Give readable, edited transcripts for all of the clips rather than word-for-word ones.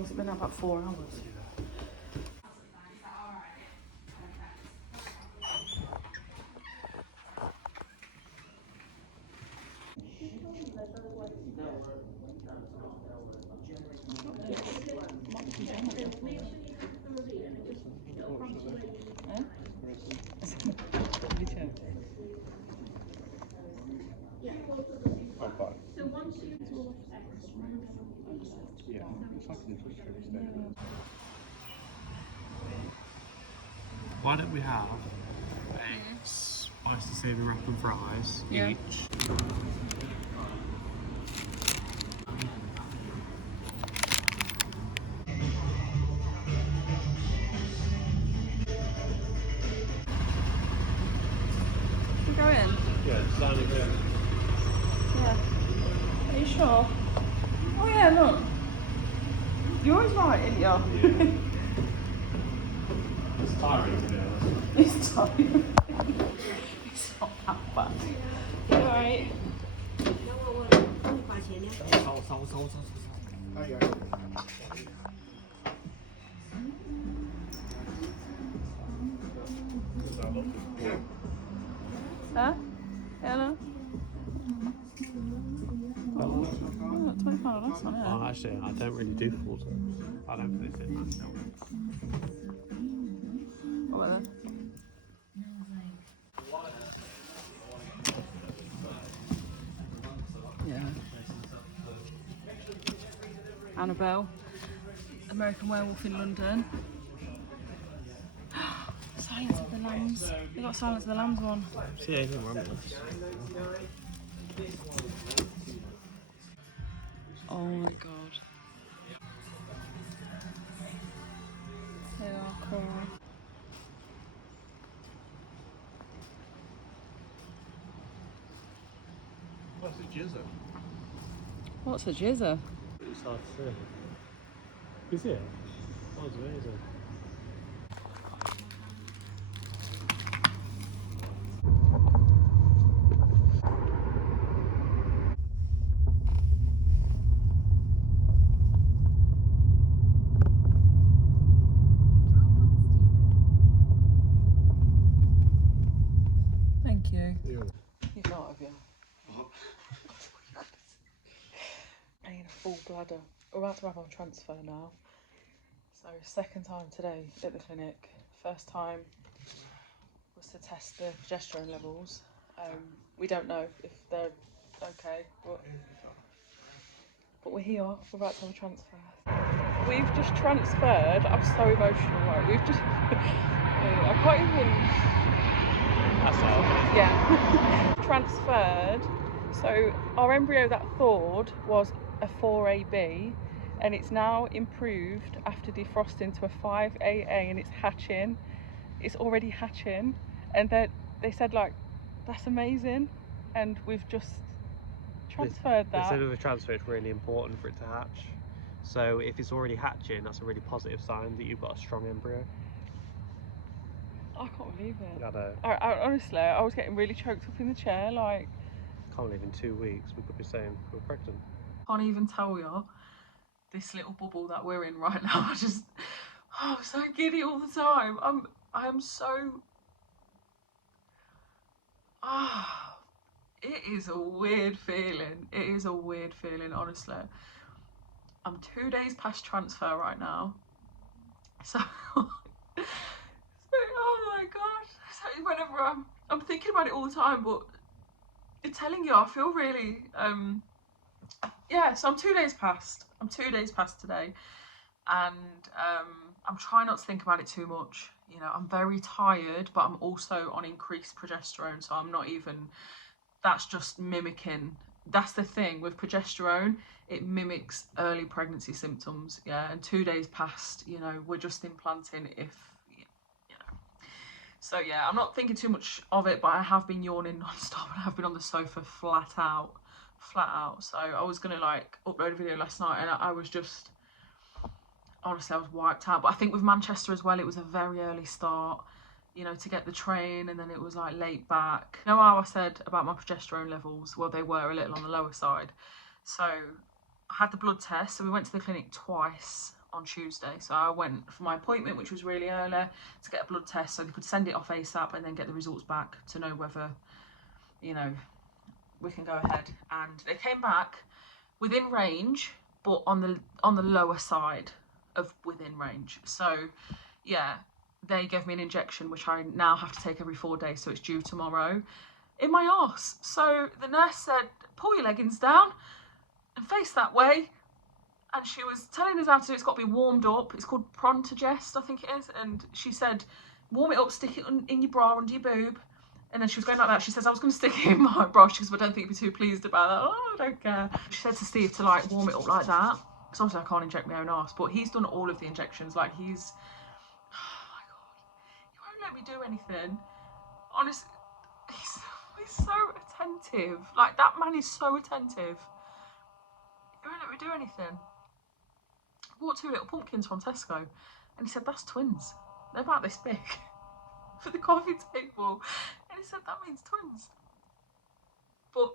long has it been now? About 4 hours. Why don't we have a spicy savoury wrap and fries each? Should we go in? Yeah, signing in. Yeah. Are you sure? Oh yeah, look. You're always right, aren't you? Yeah. It's tiring, you know. It's tiring. It's not that bad. You alright? Huh? Hello? Oh, £20, that's not it. Oh, actually, I don't really do full. I don't put this in myself. What then? Yeah. Annabelle, American Werewolf in London. Silence of the Lambs. We got Silence of the Lambs one. See, I didn't remember this. Oh my god. They are cool. What's a jizzer? What's a jizzer? It's hard to say. Is it? Oh, it's amazing. Thank you. Yeah. You've not, have you? I need a full bladder. We're about to have our transfer now. So second time today at the clinic. First time was to test the progesterone levels. We don't know if they're okay, but we're here. We're about to have a transfer. We've just transferred. I'm so emotional, right? We've just... I can't even... That's all. Yeah. Transferred. So our embryo that thawed was a 4AB and it's now improved after defrosting to a 5AA and it's hatching. It's already hatching, and they said like, that's amazing, and we've just transferred that. They said with a transfer it's really important for it to hatch. So if it's already hatching, that's a really positive sign that you've got a strong embryo. I can't believe it. I know. I honestly, I was getting really choked up in the chair, like. Can't believe in 2 weeks we could be saying we're pregnant. Can't even tell you this little bubble that we're in right now. I'm so giddy all the time. I am so. It is a weird feeling. It is a weird feeling, honestly. I'm 2 days past transfer right now. So, oh my god. So whenever I'm thinking about it all the time, but I'm telling you, I feel really, yeah, so I'm 2 days past. I'm 2 days past today. And I'm trying not to think about it too much. You know, I'm very tired, but I'm also on increased progesterone, so I'm not even, that's just mimicking. That's the thing with progesterone, it mimics early pregnancy symptoms, yeah, and 2 days past, you know, we're just implanting if, you know. So yeah, I'm not thinking too much of it, but I have been yawning non-stop and I've been on the sofa flat out. So I was gonna like upload a video last night and I was just, honestly, I was wiped out. But I think with Manchester as well, it was a very early start, you know, to get the train, and then it was like late back. You know how I said about my progesterone levels? Well, they were a little on the lower side. So I had the blood test, so we went to the clinic twice. on Tuesday. So I went for my appointment, which was really early, to get a blood test so they could send it off ASAP and then get the results back to know whether, you know, we can go ahead. And they came back within range, but on the lower side of within range. So yeah, they gave me an injection which I now have to take every 4 days, so it's due tomorrow, in my arse. So the nurse said, pull your leggings down and face that way. And she was telling us how to do it. It's got to be warmed up. It's called Progesterone, I think it is. And she said, warm it up, stick it in your bra under your boob. And then she was going like that. She says, I was going to stick it in my bra. She goes, but I don't think you'd be too pleased about that. Oh, I don't care. She said to Steve to like warm it up like that. Because obviously I can't inject my own arse. But he's done all of the injections. Like he's, oh my God, he won't let me do anything. Honestly, he's so attentive. Like that man is so attentive. He won't let me do anything. I bought 2 little pumpkins from Tesco. And he said, that's twins. They're about this big. For the coffee table. And he said, that means twins. But,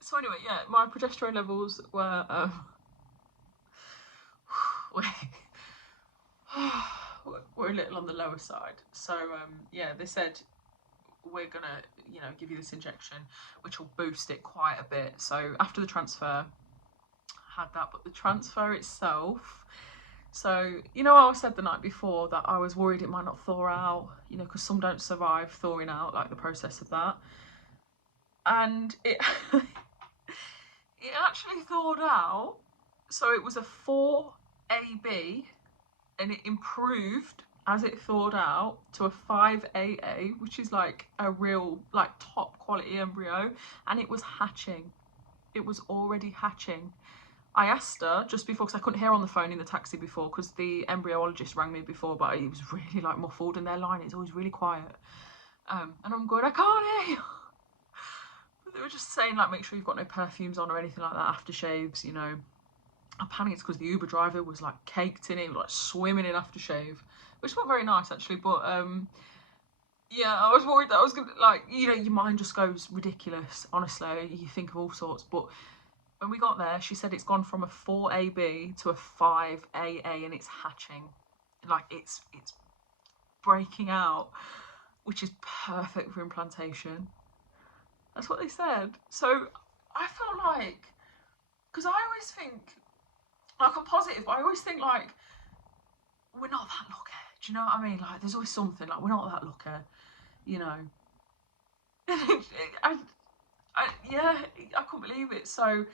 so anyway, yeah, my progesterone levels were, were a little on the lower side. So, yeah, they said, we're gonna, you know, give you this injection, which will boost it quite a bit. So after the transfer, I had that, but the transfer itself, so, you know, I said the night before that I was worried it might not thaw out, you know, because some don't survive thawing out, like the process of that. And it, it actually thawed out. So it was a 4AB and it improved as it thawed out to a 5AA, which is like a real, like top quality embryo. And it was hatching. It was already hatching. I asked her just before, because I couldn't hear on the phone in the taxi before, because the embryologist rang me before, but it was really like muffled, and their line is always really quiet. And I'm going, I can't hear you. But they were just saying, like, make sure you've got no perfumes on or anything like that, aftershaves, you know. I panicked because the Uber driver was like caked in it, like swimming in aftershave, which wasn't very nice actually, but yeah, I was worried that I was gonna, like, you know, your mind just goes ridiculous, honestly, you think of all sorts. But when we got there, she said it's gone from a 4AB to a 5AA and it's hatching. Like it's breaking out, which is perfect for implantation. That's what they said. So I felt like, because I always think, like I'm positive, but I always think like, we're not that lucky. Do you know what I mean? Like there's always something, like we're not that lucky, you know. Yeah, I couldn't believe it. So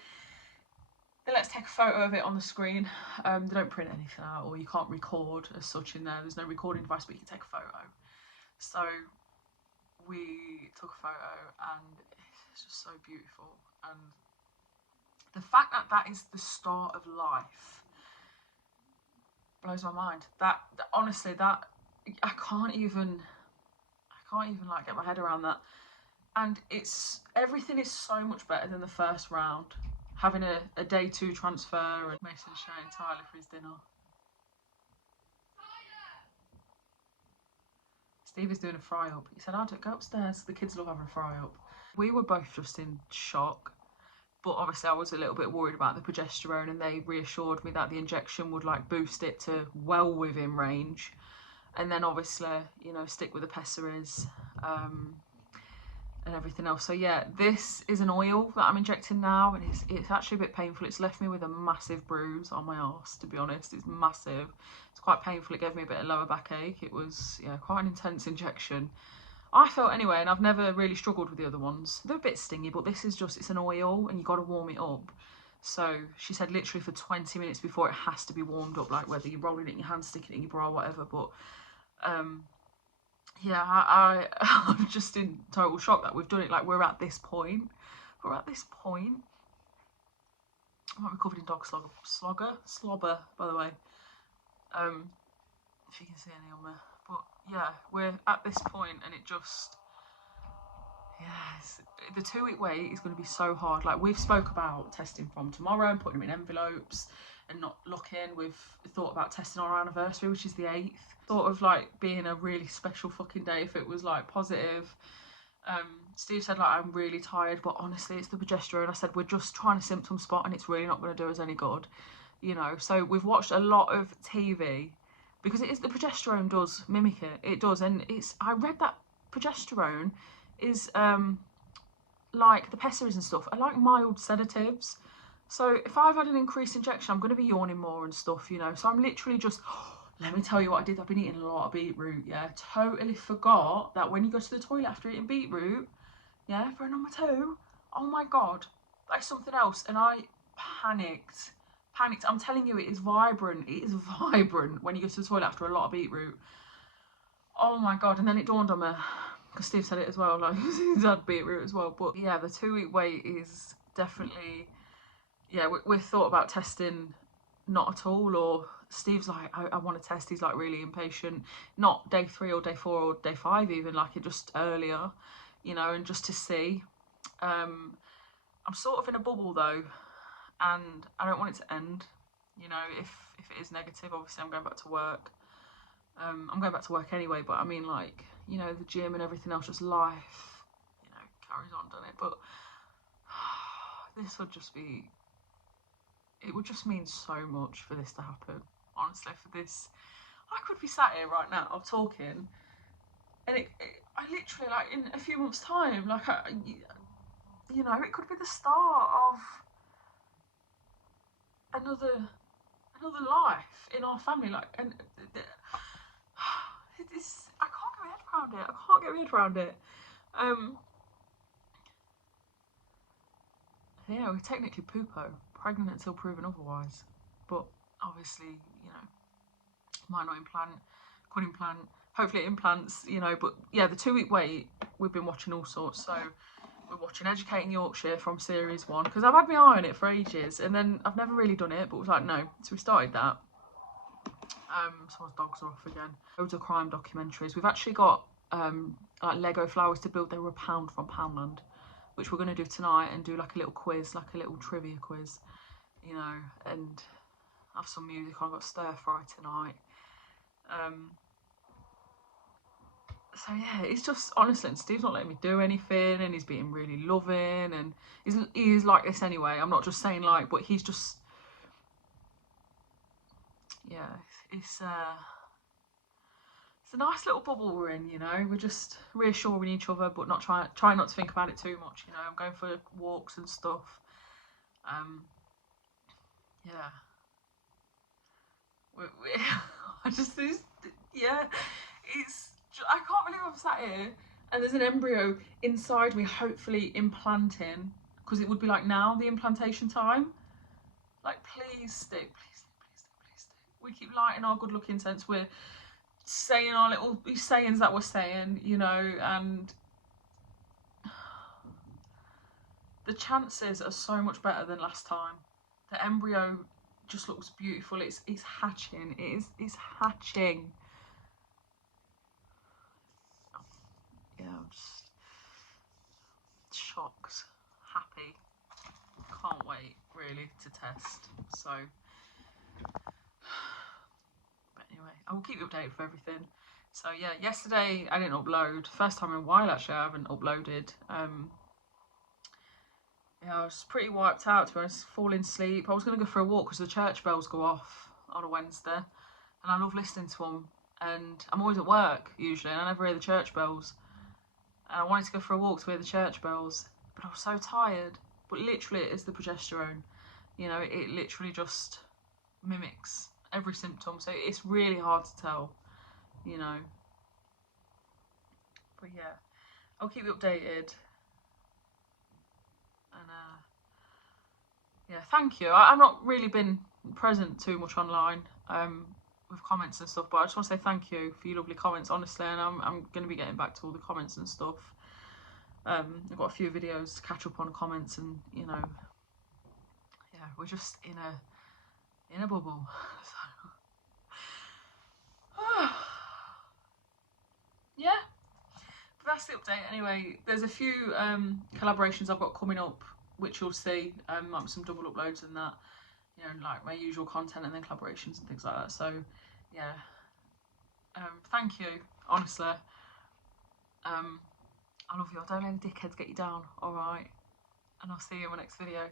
let's take a photo of it on the screen. They don't print anything out, or you can't record as such in there. There's no recording device, but you can take a photo. So we took a photo and it's just so beautiful. And the fact that that is the start of life blows my mind. That honestly, that I can't even like get my head around that. And it's, everything is so much better than the first round. Having a day 2 transfer and Mason showing Tyler for his dinner. Steve is doing a fry up. He said, I'll go upstairs. The kids love having a fry up. We were both just in shock. But obviously I was a little bit worried about the progesterone, and they reassured me that the injection would like boost it to well within range. And then obviously, you know, stick with the pessaries. And everything else. So yeah, this is an oil that I'm injecting now, and it's actually a bit painful. It's left me with a massive bruise on my arse, to be honest. It's massive. It's quite painful. It gave me a bit of lower backache. It was, yeah, quite an intense injection. I felt anyway, and I've never really struggled with the other ones. They're a bit stingy, but this is just, it's an oil and you got to warm it up. So she said literally for 20 minutes before it has to be warmed up, like whether you're rolling it in your hand, sticking it in your bra, whatever. But yeah, I'm just in total shock that we've done it. Like, we're at this point. We're at this point. I might be covered in dog slobber, by the way. If you can see any on there. But yeah, we're at this point, and it just, yes, the 2-week wait is going to be so hard. Like, we've spoke about testing from tomorrow and putting them in envelopes and not looking. We've thought about testing on our anniversary, which is the 8th. Thought of like being a really special fucking day if it was like positive. Steve said like, I'm really tired, but honestly it's the progesterone. I said we're just trying to symptom spot and it's really not going to do us any good. you know. So we've watched a lot of TV because it is, the progesterone does mimic it. It does, and it's, I read that progesterone is like the pessaries and stuff are like mild sedatives. So if I've had an increased injection, I'm going to be yawning more and stuff, you know. So I'm literally just, let me tell you what I did. I've been eating a lot of beetroot, yeah. Totally forgot that when you go to the toilet after eating beetroot, yeah, for a number 2, oh my God, that's something else. And I panicked. I'm telling you, it is vibrant. It is vibrant when you go to the toilet after a lot of beetroot. Oh my God. And then it dawned on me, because Steve said it as well, like he's had beetroot as well. But yeah, the 2-week wait is definitely, yeah, we've thought about testing not at all, or Steve's like, I want to test. He's like really impatient. Not day 3 or day 4 or day 5 even, like it just earlier, you know, and just to see. I'm sort of in a bubble though, and I don't want it to end. You know, if it is negative, obviously I'm going back to work. I'm going back to work anyway, but I mean, like, you know, the gym and everything else, just life, you know, carries on, doesn't it? But this would just be, it would just mean so much for this to happen. Honestly, for this, I could be sat here right now talking, and I literally, like, in a few months' time, like, you know, it could be the start of another life in our family, like, and it's, I can't get my head around it. I can't get my head around it. Yeah, we're technically poopo, pregnant until proven otherwise, but obviously, you know, might not implant, could implant, hopefully it implants, you know. But yeah, the 2-week wait, we've been watching all sorts. So we're watching Educating Yorkshire from series 1, because I've had my eye on it for ages, and then I've never really done it, but was like, no, so we started that. Someone's dogs are off again. Loads of crime documentaries. We've actually got like Lego flowers to build. They were £1 from Poundland, which we're going to do tonight, and do like a little quiz, like a little trivia quiz, you know, and have some music on. I've got stir fry tonight. So yeah, it's just, honestly, and Steve's not letting me do anything, and he's being really loving, and he's like this anyway. I'm not just saying like, but he's just, yeah, it's a nice little bubble we're in, you know. We're just reassuring each other, but not trying not to think about it too much, you know. I'm going for walks and stuff. Yeah. I just, yeah, it's, I can't believe I'm sat here and there's an embryo inside me, hopefully implanting, because it would be like now the implantation time. Like, please stay, please stay, please stay, please stay. We keep lighting our good luck incense. We're saying our little sayings that we're saying, you know, and the chances are so much better than last time. The embryo just looks beautiful. It's hatching. It's hatching. Yeah, I'm just shocked, happy. Can't wait really to test. So, but anyway, I will keep you updated for everything. So yeah, yesterday I didn't upload. First time in a while actually I haven't uploaded. Yeah, I was pretty wiped out, to be honest, falling asleep. I was going to go for a walk because the church bells go off on a Wednesday, and I love listening to them. And I'm always at work usually, and I never hear the church bells. And I wanted to go for a walk to hear the church bells, but I was so tired. But literally, it is the progesterone. You know, it literally just mimics every symptom, so it's really hard to tell, you know. But yeah, I'll keep you updated. And yeah, thank you. I've not really been present too much online with comments and stuff, but I just want to say thank you for your lovely comments, honestly, and I'm going to be getting back to all the comments and stuff. I've got a few videos to catch up on comments, and you know, yeah, we're just in a bubble. So, yeah, but that's the update. Anyway, there's a few collaborations I've got coming up, which you'll see, like some double uploads and that, you know, like my usual content, and then collaborations and things like that. So yeah, thank you, honestly. I love you. I don't let any dickheads get you down, alright? And I'll see you in my next video.